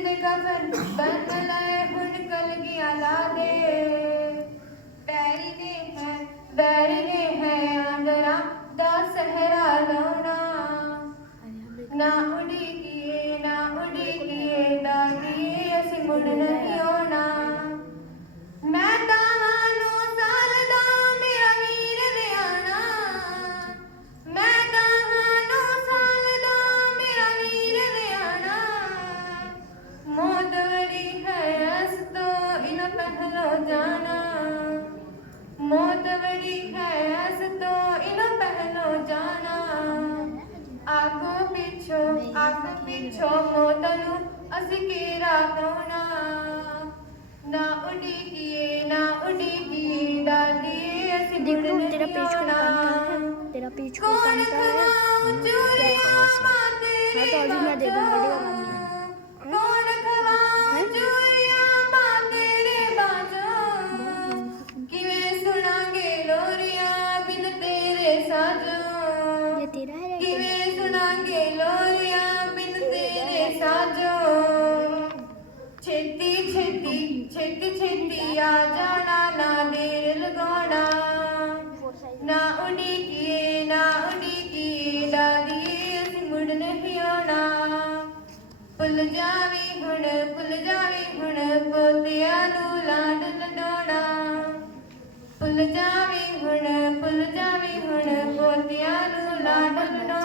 जिंद कफन बन मलाए हुन कल की आजादे पैरी है बैरी है आंदरा दा सहरा लौना ना उड़ी किए, ना उड़ी किए, दादी अस मुड़ नहीं। આંખ પીછો મોતનું અસકે રાતોના ના ਛੇਤੀ ਛੇਤੀ ਆ ਜਾਣਾ, ਨਾ ਦੇਰ ਲਗਾਉਣਾ। ਨਾ ਉਡੀਕੀਏ ਨਾ ਉਡੀਕੀਏ ਦਾਦੀਏ ਅਸੀਂ ਮੁੜ ਨਹੀਂ ਆਉਣਾ। ਭੁੱਲ ਜਾਵੀ ਹੁਣ, ਭੁੱਲ ਜਾਵੀ ਹੁਣ, ਪੋਤਿਆਂ ਨੂੰ ਲਾਡ ਲਡਾਉਣਾ ਭੁੱਲ ਜਾਵੀ ਹੁਣ, ਭੁੱਲ ਜਾਵੀ ਹੁਣ, ਪੋਤਿਆਂ ਨੂੰ ਲਾਡ ਲਡਾਉਣਾ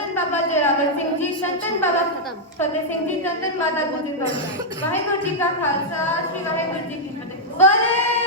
ਧੰਨ ਬਾਬਾ ਜੋਰਾਵਰ ਸਿੰਘ ਜੀ, ਸ਼ੰਤਨ ਬਾਬਾ ਫਤਿਹ ਸਿੰਘ ਜੀ ਧੰਨ ਮਾਤਾ ਗੁਜਰ ਵਾਹਿਗੁਰੂ ਜੀ ਕਾ ਖਾਲਸਾ, ਸ੍ਰੀ ਵਾਹਿਗੁਰੂ ਜੀ ਕੀ ਫਤਿਹ। ਬੋਲੇ!